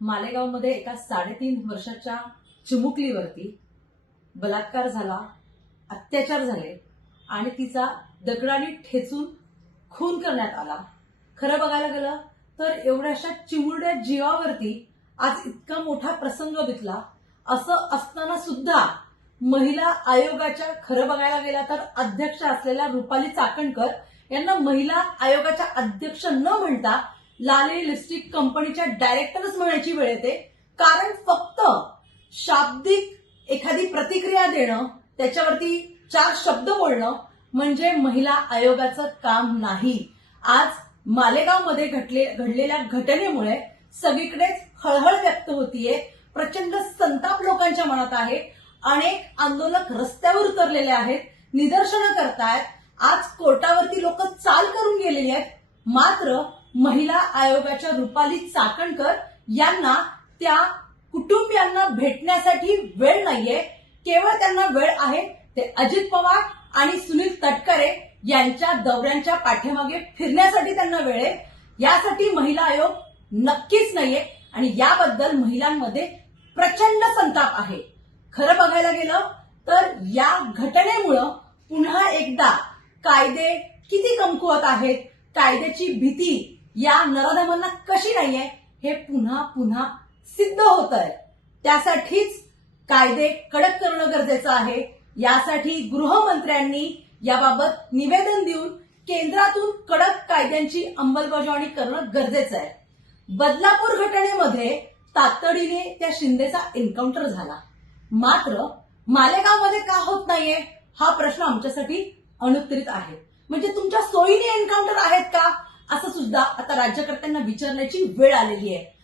मालेगावमध्ये एका 3.5 वर्षाच्या चिमुकलीवरती बलात्कार झाला, अत्याचार झाले आणि तिचा दगडाने ठेचून खून करण्यात आला। खरं बघायला गेलं तर एवढ्याशा चिमुरड्या जीवावरती आज इतका मोठा प्रसंग बितला। असं असताना सुद्धा महिला आयोगाच्या खरं बघायला गेला तर अध्यक्ष असलेल्या रुपाली चाकणकर यांना महिला आयोगाच्या अध्यक्ष न म्हणता लाली लिपस्टिक कंपनीच्या डायरेक्टरच म्हणायची वेळ येते। कारण फक्त शाब्दिक एखादी प्रतिक्रिया देणं, त्याच्यावरती 4 शब्द बोलणं म्हणजे महिला आयोगाचं काम नाही। आज मालेगावमध्ये घडलेल्या घटनेमुळे सगळीकडेच हळहळ व्यक्त होतीये, प्रचंड संताप लोकांच्या मनात आहे। अनेक आंदोलक रस्त्यावर उतरलेले आहेत, निदर्शनं करतायत। आज कोर्टावरती लोक चाल करून गेलेली आहेत, मात्र महिला आयोगाच्या रुपाली चाकणकर यांना त्या कुटुंबियांना भेटण्यासाठी वेळ नाहीये। केवळ त्यांना वेळ आहे ते अजित पवार आणि सुनील तटकरे यांच्या दौऱ्यांच्या पाठीमागे फिरण्यासाठी त्यांना वेळ आहे। यासाठी महिला आयोग नक्कीच नाहीये आणि याबद्दल महिलांमध्ये प्रचंड संताप आहे। खरं बघायला गेलं तर या घटनेमुळे पुन्हा एकदा कायदे किती कमकुवत आहेत, कायद्याची भीती या नराधमांना कशी नाहीये हे पुन्हा पुन्हा सिद्ध होत आहे। त्यासाठीच कायदे कडक करणं गरजेचं आहे। यासाठी गृहमंत्र्यांनी याबाबत निवेदन देऊन केंद्रातून कडक कायद्यांची अंमलबजावणी करणं गरजेचं आहे। बदलापूर घटनेमध्ये तातडीने त्या शिंदेचा एन्काउंटर झाला, मात्र मालेगावमध्ये का होत नाहीये हा प्रश्न आमच्यासाठी अनुत्तरित आहे। म्हणजे तुमच्या सोयीने एन्काउंटर आहेत का असं सुद्धा आता राज्यकर्त्यांना विचारण्याची वेळ आलेली आहे।